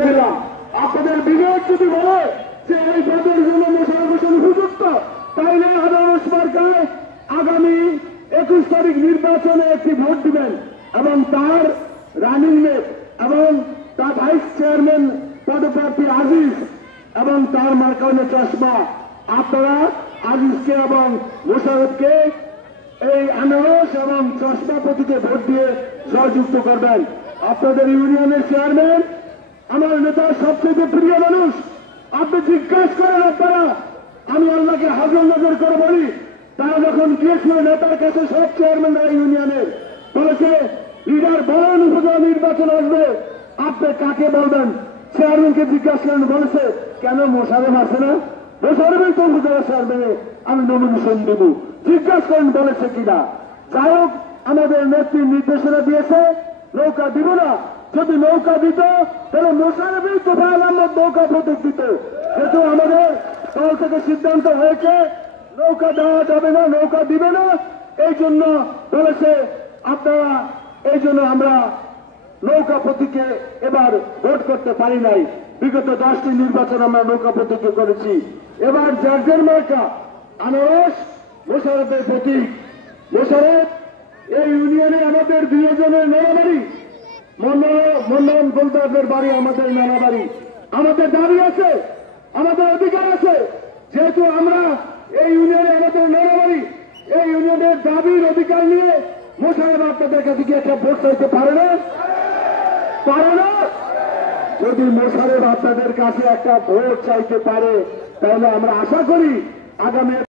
দিলাম আপনাদের বিবেক যদি বলে যে এই পদের জন্য মোশাররফ হোসেন উপযুক্ত, তাইলে আনারস মার্কায় আগামী 21 তারিখ নির্বাচনে একটি ভোট দিবেন এবং তার রানিং মেট এবং তার ভাইস চেয়ারম্যান পদপ্রার্থী আজিজ এবং তার মার্কা হল চশমা। আপনারা আজিজকে এবং মোশাররফকে এই আনারস এবং চশমা প্রতীকে ভোট দিয়ে জয়যুক্ত করবেন। আপনাদের ইউনিয়নের চেয়ারম্যান আমার নেতার সবচেয়ে প্রিয় মানুষ। আপনি জিজ্ঞাসা করেন আপনারা, আমি আল্লাহকে হাজর নজর করে বলি, তারা যখন গিয়েছিল নেতার কাছে সব চেয়ারম্যানরা ইউনিয়নের বলেছে লিডার বলেন উপজেলা নির্বাচন আসবে, আপনি কাকে বলবেন? চেয়ারম্যানকে জিজ্ঞাসা করেন, বলেছে কেন মোশাররফ আছে না? মোশাররফই তো উপজেলা চেয়ারম্যানে আমি নমিনেশন দেব। জিজ্ঞাসা করেন বলেছে কিনা। যাই হোক, আমাদের নেত্রী নির্দেশনা দিয়েছে নৌকা দিব না। যদি নৌকা দিত তাহলে মোশাররফই তোফায়েল আহমদ নৌকা প্রতীক দিত। কিন্তু আমাদের দল থেকে সিদ্ধান্ত হয়েছে নৌকা দেওয়া যাবে না, নৌকা দিবে না। এই জন্য বলেছে আপনারা, এই জন্য আমরা নৌকা প্রতীকে এবার ভোট করতে পারি নাই। বিগত 10টি নির্বাচন আমরা নৌকা প্রতীকে করেছি। এবার যার মার্কা আনারস মোশাররফের প্রতীক। মোশাররফ এই ইউনিয়নে আমাদের 2 জনের নানাবাড়ি, মন্নান গোলদারের বাড়ি আমাদের নানাবাড়ি। আমাদের দাবি আছে, আমাদের অধিকার আছে। যেহেতু আমরা এই ইউনিয়নে আমাদের নানাবাড়ি, এই ইউনিয়নের দাবির অধিকার নিয়ে মোশাররফ আপনাদের কাছে গিয়ে একটা ভোট চাইতে পারে না? পারে না? যদি মোশাররফ আপনাদের কাছে একটা ভোট চাইতে পারে, তাহলে আমরা আশা করি আগামী